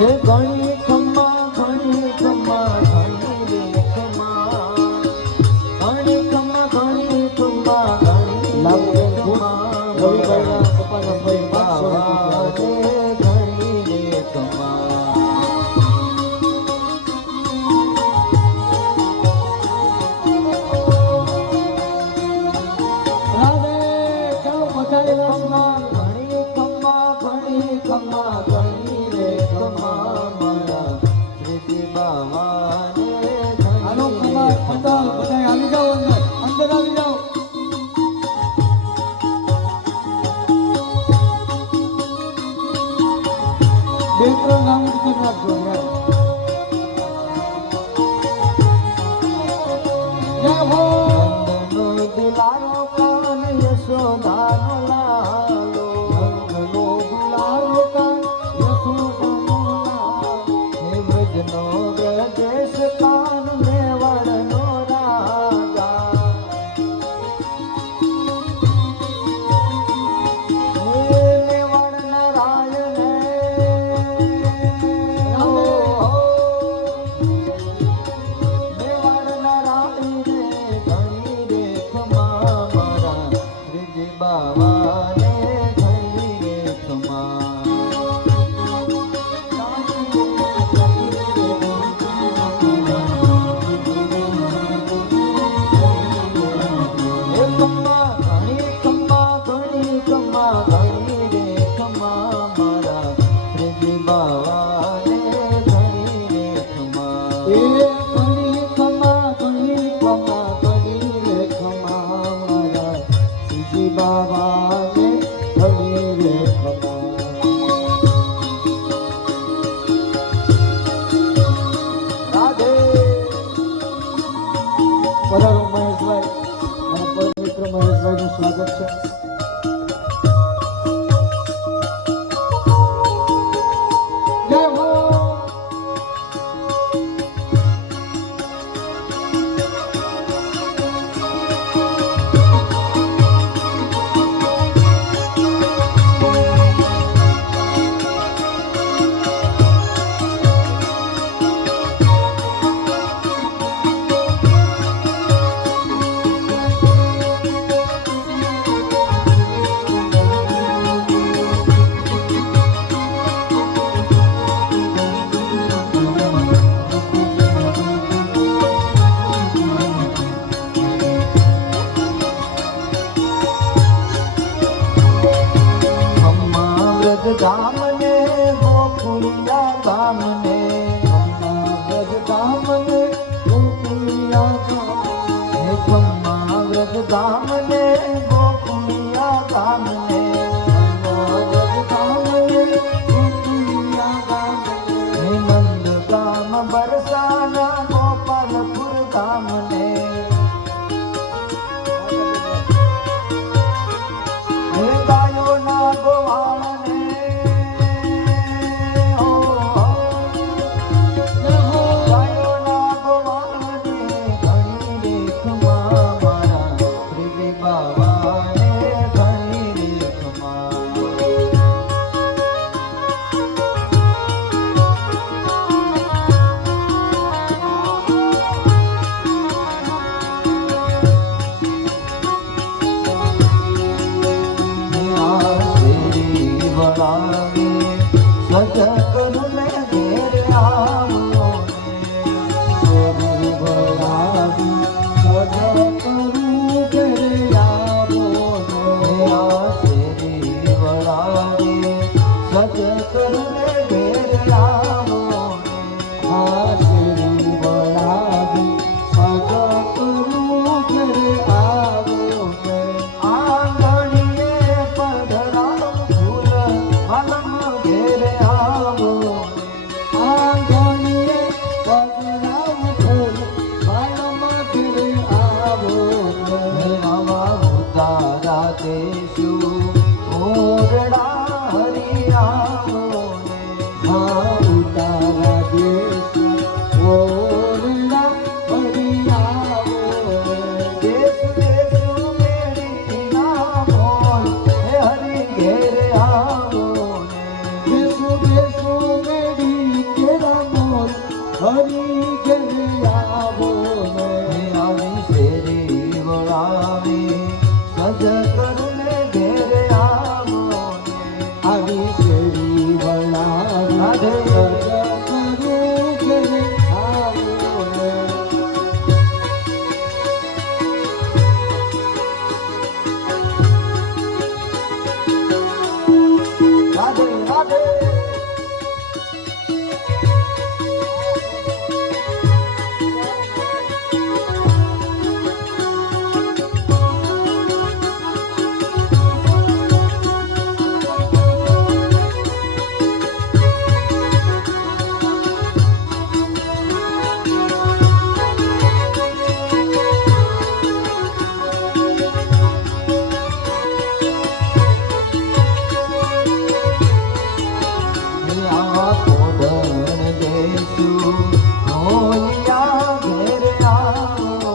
ઘણી ખમ્મા ઘણી ખમ્મા ઘણી રે ખમ્મા ઘણી ખમ્મા ઘણી ખમ્મા ઘણી લાગે રવિભાઈના પપ્પાના ભાઈ બાવા ઘણી રે ખમ્મા રાધે ચાલો પધારે રસમાં ઘણી ખમ્મા ઘણી ખમ્મા ઘણી રે ખમ્મા મારા શ્રીજી બાવાને હાલો ખમ્મા પધાર બધા આવી જાઓ અંદર આવી જાઓ બે ત્રણ નામ કરી નાખજો યાર જય હો નંદનો દુલારો કાન યશોદાનો લાલો નંદનો દુલારો કાન યશોદાનો લાલો હે બ્રજનો બ્રજેશ કાન મેવાડનો રાજા હે મેવાડના રાયને મેવાડના રાયને ઘણી રે ખમા મારા શ્રીજી બાવાને ઘણી રે ખમા હે ખમ્મા ઘણી ખમ્મા ઘણી ખમ્મા ઘણી રે ખમ્મા મારા શ્રીજી બાવાને ઘણી રે ખમ્મા એ ઘણી ખમ્મા ઘણી ખમ્મા ઘણી રે ખમ્મા મારા શ્રીજી બાબાને ઘણી રે ખમ્મા રાધે પધારો મહેશભાઈ મારા પરમ મિત્ર મહેશભાઈનું સ્વાગત છે જય હો ખમ્મા વ્રજ ધામને ગોકુળિયા ધામને વ્રજ ધામને ગોકુળિયા ધામ હે ખમ્મા વ્રજ ધામને ગોકુળિયા ધામને વ્રજ ધામને ગોકુળિયા ધામ હે નંદ ગામ બરસાના ગોપાલપુર ધામને હે ગાયોના ગોવાળને હો ગાયોના ગોવાળને ઘણી રે ખમ્મા મારા શ્રીજી બાવાને ઘણી રે ખમ્મા બેસો બેસો મેડી હરી ઘેરે આવો ને આવી શેરી વળાવી સજ કરુને ઘેરે આવો ને આવી શેરી વળાવી રાધે કરું ઘેરે આવો ને રાધે રાધે આવા કોડણ દેશું હોલિયા ઘેરે આવો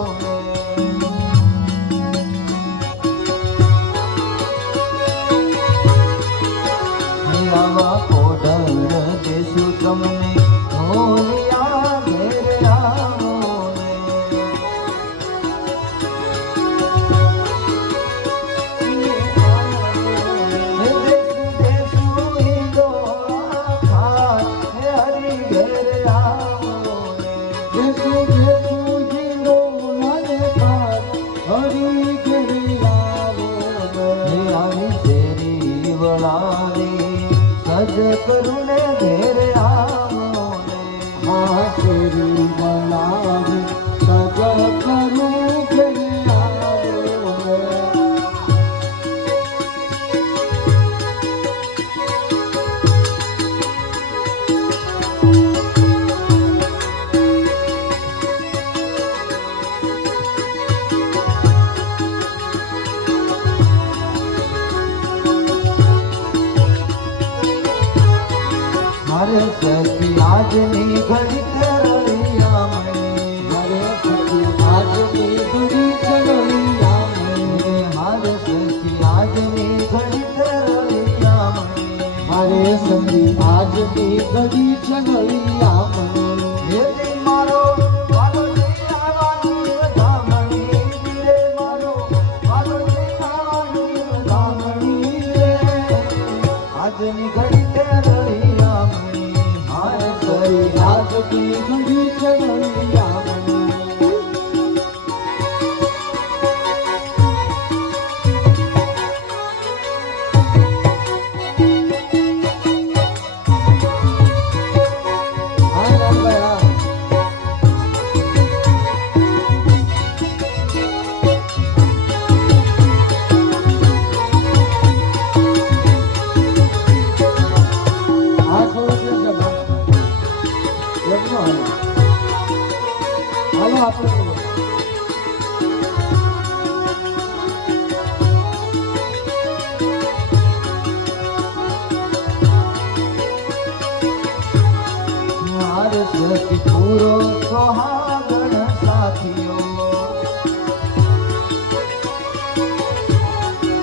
ને આવા કોડણ દેશું તમને હોલિયા ઘેરે આવો ને દેશું દેશું હિંડોળા ખાય હે હરી ઘેરે આવો ને દેસુ દેસુ જીરો નાને પાર હરી ઘેરે આવો હે ને આવી શેરી વળાવી સજ કરુને ઘેરે આવો ને આ શેરી વળાવી સજ કરું ઘેરે આવો ને મારે સખી આજની ઘડી રળિયા મણી મારે સખી આજની બડી ચલૈયા મને મારે સખી આજની ઘડી રળિયા મણી મારે સખી આજની બડી ચલૈયા મને હે મારો મારો જીવાવાની વધામણી રે મારો મારો જીવાવાની વધામણી રે આજની ઘડી રળિયા મણી મારે સખી આજની બડી ચલૈયા મને હા રામભાઈ હા થોડું લગ્ન હાલો આપણે મારે સખી પૂરો સોહાગણ સાથીઓ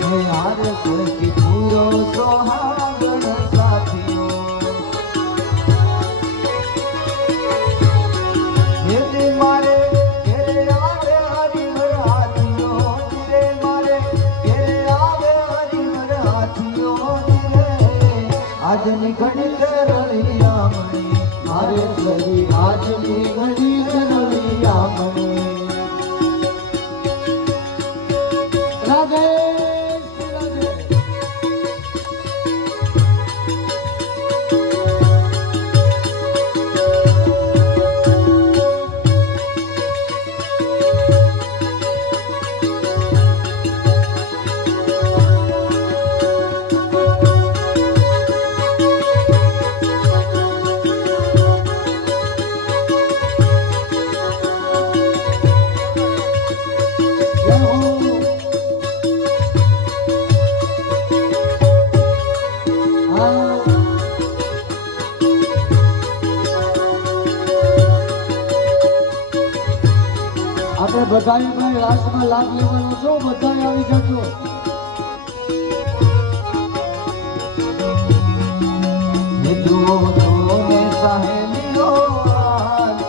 હે હારે સખી પૂરો સોહાગણ સાથીઓ હે મારે ઘેરે આવે હરિહર હાથીઓ રે મારે ઘેરે આવે હરિહર હાથીઓ રે આજની ઘડી રળિયા મણી મારે સરી આજની ઘડી ચલૈયા મને રાધે રાધે આપણે બધાએ ભાઈ રાસમાં લાભ લેવાનો છો, બધાએ આવી જજો. મિત્રો ને સહેલીઓ આજ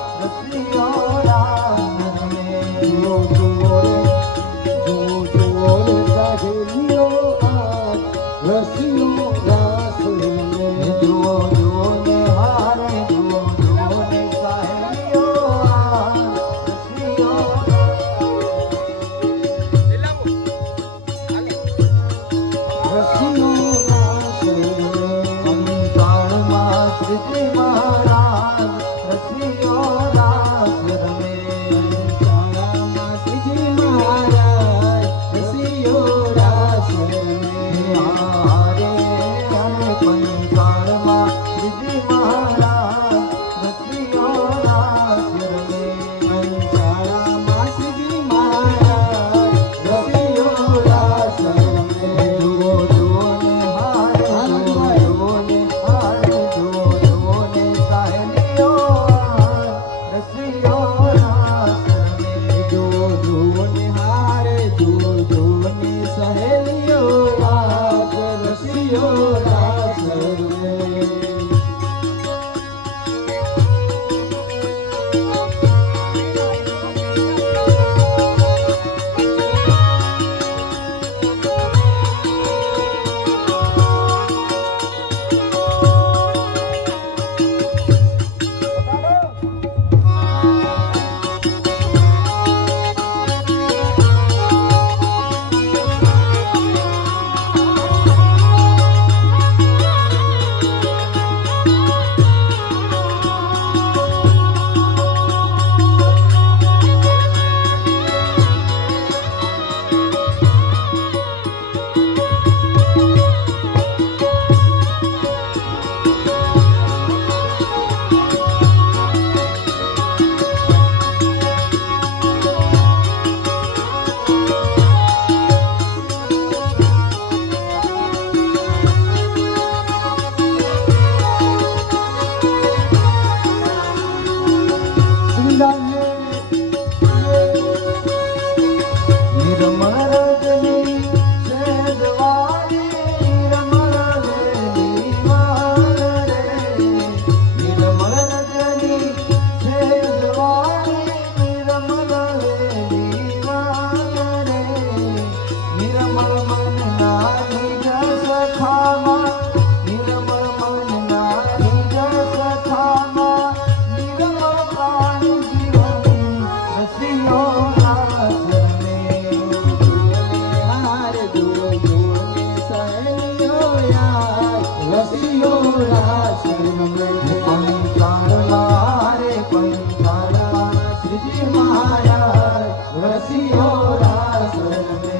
પંચાળલા રે પંચાળલા શ્રીજી મહારાજ રસિયો રાસ રમે.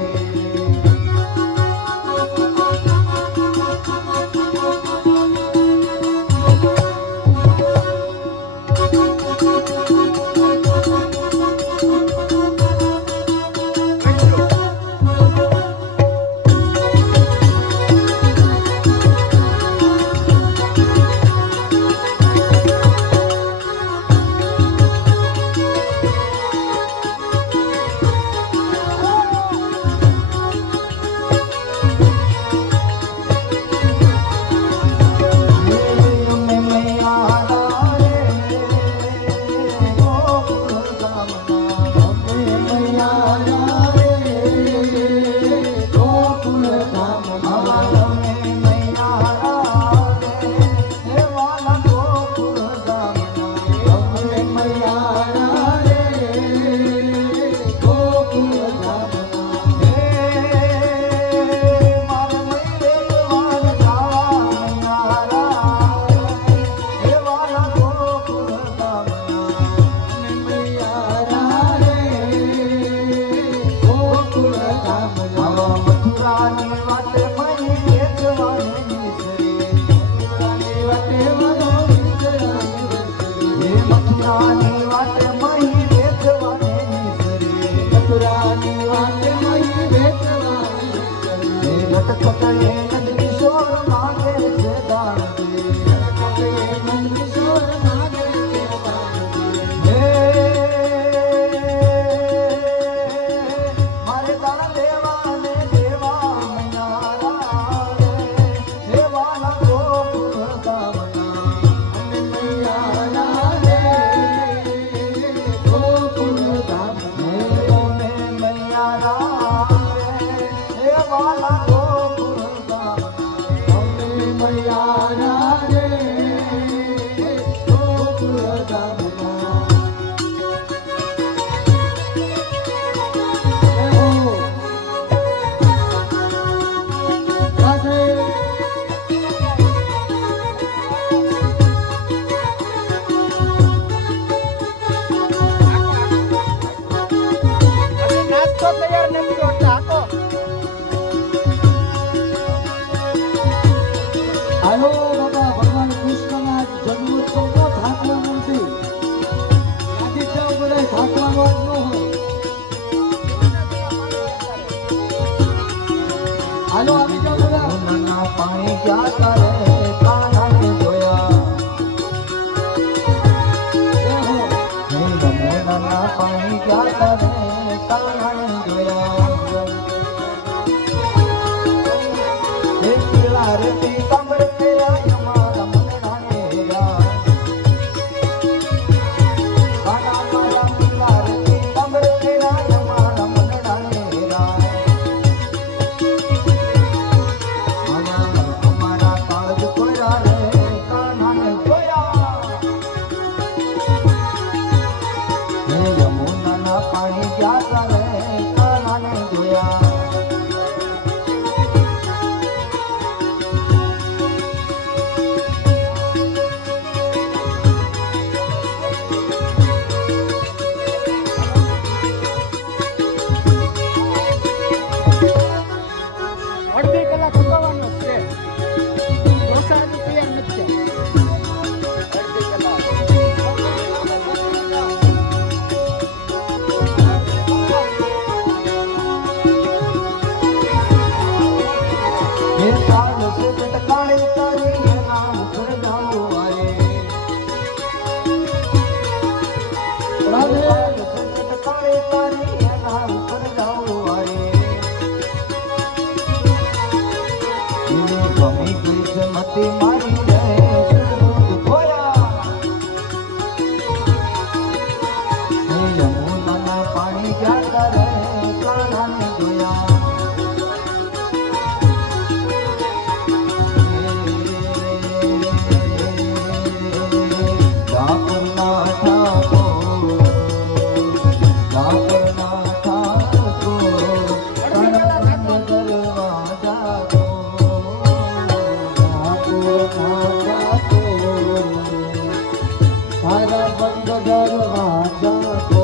દરવાજા કો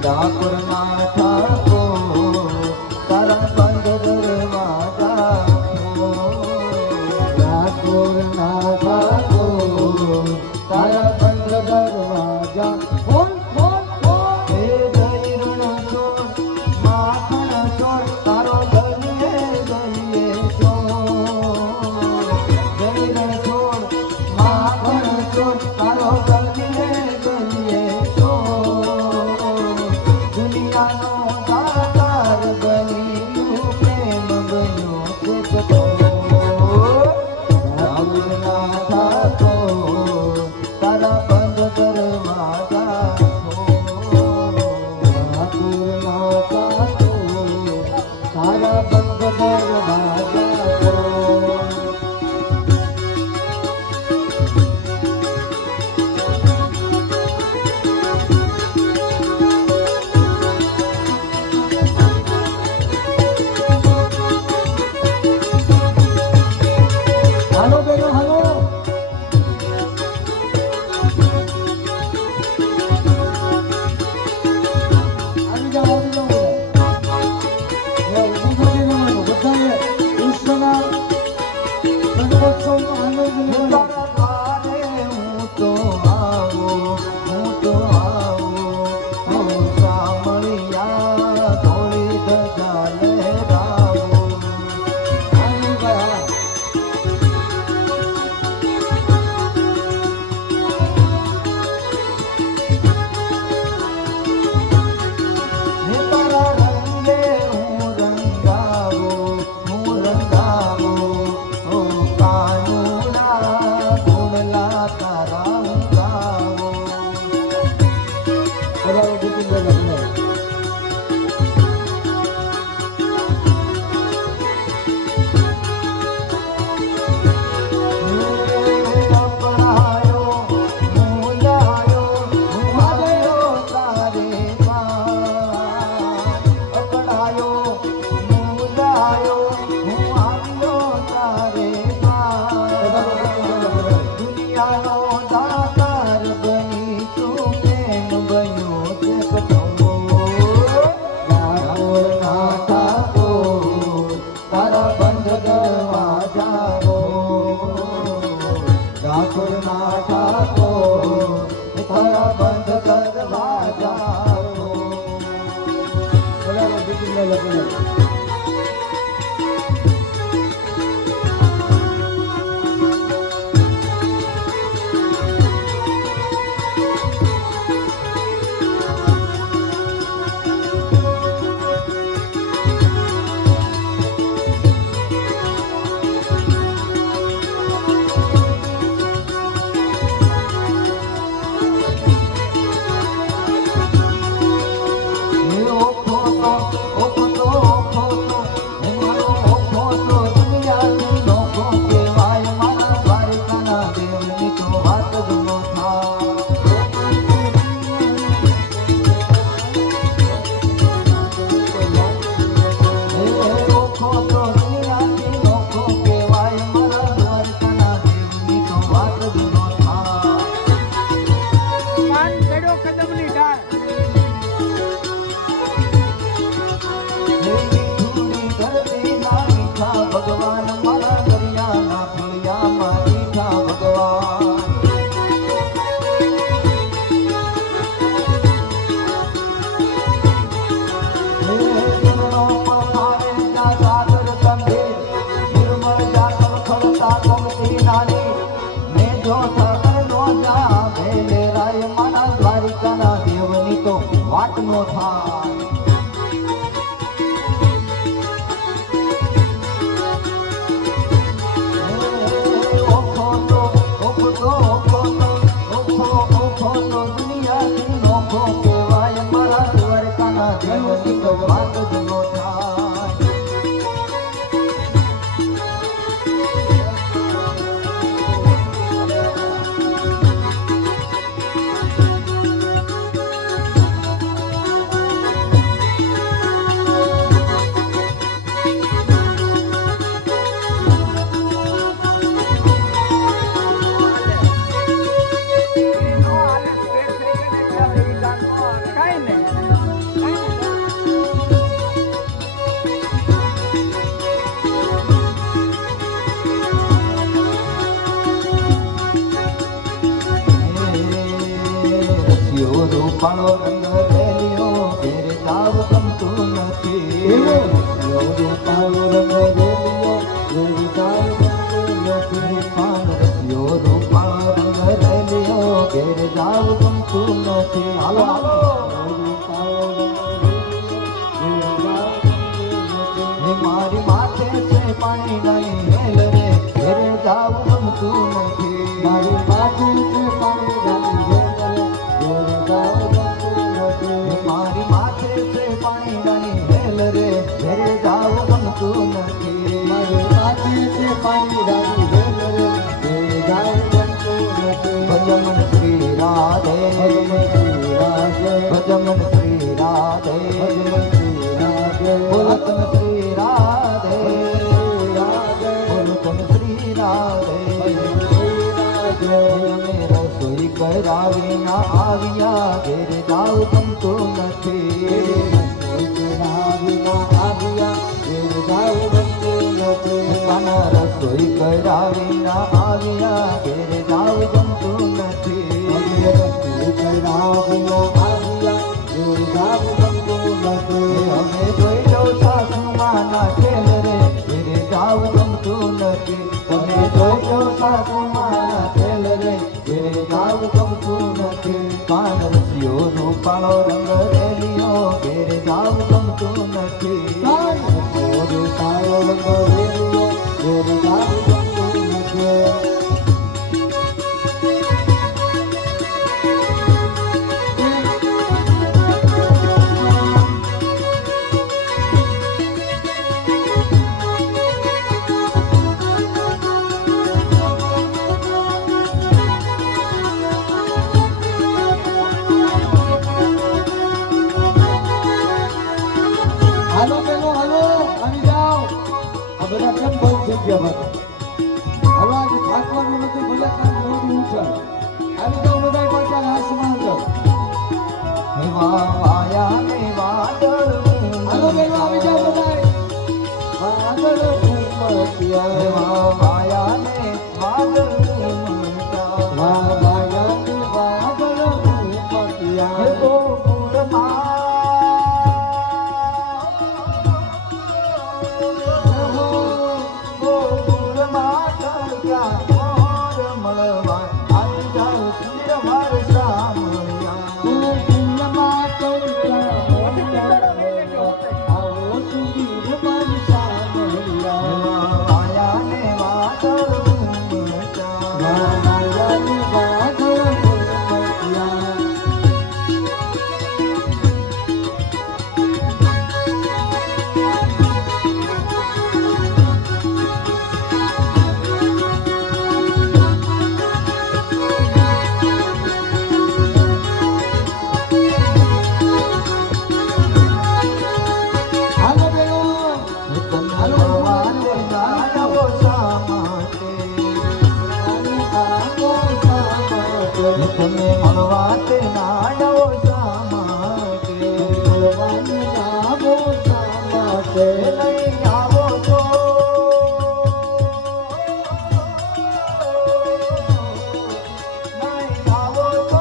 ડાકોર ના ઠાકોર તારા બંધ દરવાજા ઠાકોર ના ઠાકોર તારા બંધ દરવાજા ખોલ ખોલ ખોલ હે દૈરણ ચોર માખણ ચોર તારો ગલીએ ગલીએ ચોર દૈરણ ચોર માખણ ચોર તારો ગલીએ ગલીએ ચોર દુનિયાનો દાતાર બન્યું પ્રેમ બન્યો છે કઠોર રામના ઠાકોર તારા બંધ દરવાજા ઠાકોર ના ઠાકોર તારા બંધ દરવાજા ખોલ હાલો બેનો હાલો આવી જાઓ બધા ઊભું થઈ રહેવાનું બધાએ કૃષ્ણના જન્મોત્સવનો આનંદ લેવાનો તારા દ્વારે હું તો આવું સામળિયા થોડી ધજા લહેરાવું આવી ગયા હે તારા રંગે હું રંગાવું ઓ કાનુડા ગુણલા તારા હું ગાવું બરાબર બીજી જગ્યા અપડાયો મૂલાયો હું આવ્યો તારે અપડાયો મૂલાયો હું આવ્યો તારે દુનિયાનો દાતાર બની તું પ્રેમ બન્યો છે કઠોર ઠાકોર ના ઠાકોર તારા બંધ દરવાજા ઠાકોર ના ઠાકોર તારા બંધ દરવાજા બરાબર બીજી જગ્યા ભગવાન મારા દરિયાના ફળિયામાં દીઠા ભગવાન ચરણો પથારે જા સાગર ગંભીર નિર્મળ જા ખળખળતા ગમતી નાની ને જો સાગર નો જા ભેલે રાય મારા દ્વારિકાના દેવની તો વાટ નો થાય રૂપાળો રંગ રેલિયો ઘેર જાવ ગમતું નથી રૂપાળો રંગ રેલિયો ઘેર જાવ ગમતું નથી પાન રસિયો રૂપાળો રંગ રેલિયો ઘેર જાવ ગમતું નથી હાલો હાલો મારી માથે છે પાણી ડાળી હેલ રે ઘેર જાવ ગમતું નથી મારી માથે છે પાણી ડાળી મારી માથે છે પાણી ડાળી હેલ રે ઘેર જાવ ગમતું નથી મારી માથે છે પાણી ડાળી હેલ રે ઘેર જાવ ગમતું નથી ભજમન શ્રી રાધે ભજમન શ્રી રાધે બોલતન શ્રી રાધે બોલતન શ્રી રાધે અમે રસોઈ કરાવી ના આવ્યા ઘેર જાવ ગમતું નથી પાના રસોઈ કરાવી ના આવ્યા ઘેર જાવ ગમતું નથી અમે જોઈ લો સાસુમાના ખેલ રે ઘેર જાવ ગમતું નથી તમે જોઈ લો સાસુમાના ખેલ રે ઘેર જાવ ગમતું નથી પાન રસિયો રૂપાળો રંગ રેલિયો ઘેર જાવ ગમતું નથી હાલો પેલો હાલો આવી જાઓ આ બધા કેમ બંધ થઈ ગયા બધા હાલો આજે થાકવાનું નથી ભલે કામ મોડું ઉઠાય આવી જાઓ બધા પાછા હાથમાં જાઓ વાયા ને વાદળ હાલો પેલો આવી જાઓ બધા વાદળ ઉમટ્યા વાયા ને વાદળ વાયા ને વાદળ ઉમટ્યા તમે મળવા તે નાડો સામાટે લઈ આવો છો નહીં આવો તો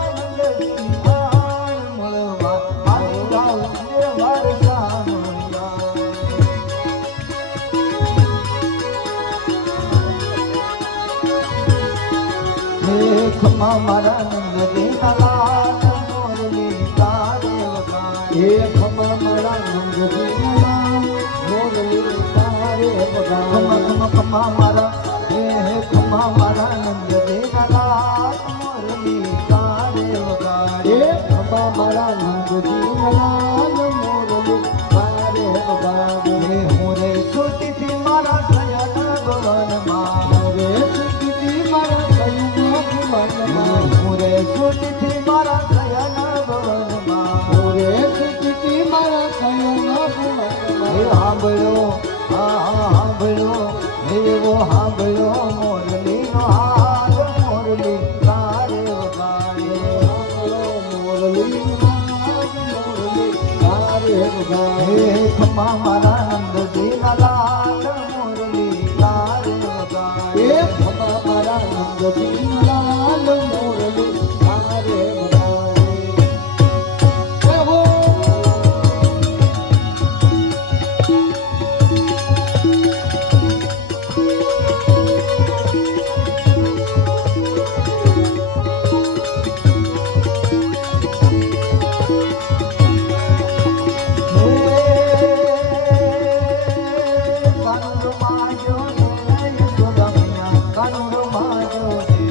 મળવા આવી જાવ વાર ખમા મારા નંદજી લાલ મોરલી તારે વગાડે ખમા મારા નંદજી મોરલી તારે વગાડે ખમા મારા ખમા મારા નંદજી લાલ મોરલી તારે વગાડે ખમા મારા નંદજી લાલ મોરલી તારે વગાડે હું રે સુતીથી મારા સયન ભવનમાં રે સુતી મારા સયન ભવનમાં મુરે સુતીથી મારા સયન ભવનમાં રે સુતી મારા સયન ભવનમાં સાંભળો સાંભળો એવો સાંભળો મોરલીનો હાલ મોરલી તારે વગાડે મોરલી તારે વગાડે ખમા મારા નંદજી લાલ મોરલી તારે વગાડે ખમા મારા નંદજી લાલ મોરલી તારે વગાડે માજો દે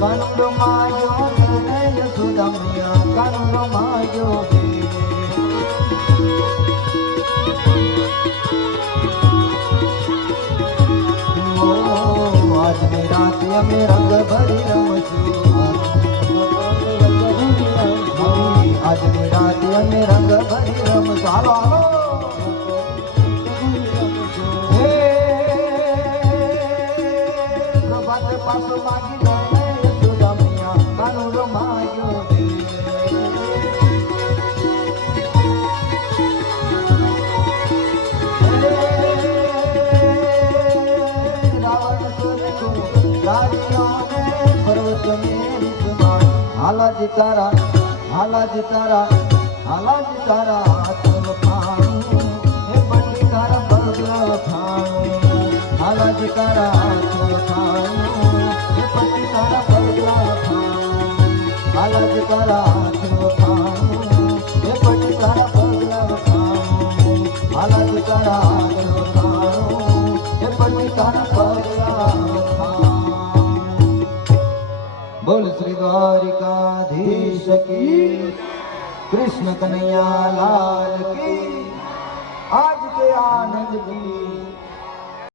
કાનુડો માજો દે યશોદા મૈયા કાનુડો માજો દે આજની રાતે અમે રંગ ભરી રમશું આજની રાતે અમે રંગ ભરી રમશું હાલો હે પ્રભાત પાસો માગી લે યશોદા મૈયા કાનુડો માગ્યો દે હાલાજી તારા હાલાજી તારા હાલાજી તારા હાથ વખાણું હે પંડિત તારા પગલા વખાણું હાલાજી તારા હાથ વખાણું હે પંડિત તારા પગલા વખાણું હાલાજી તારા હાથ વખાણું હે પંડિત તારા પગલા વખાણું હાલાજી તારા હાથ વખાણું હે પંડિત તારા પગલા વખાણું બોલ શ્રી દ્વારિકાધીશ કી कृष्ण कन्हैया लाल की आज के आनंद की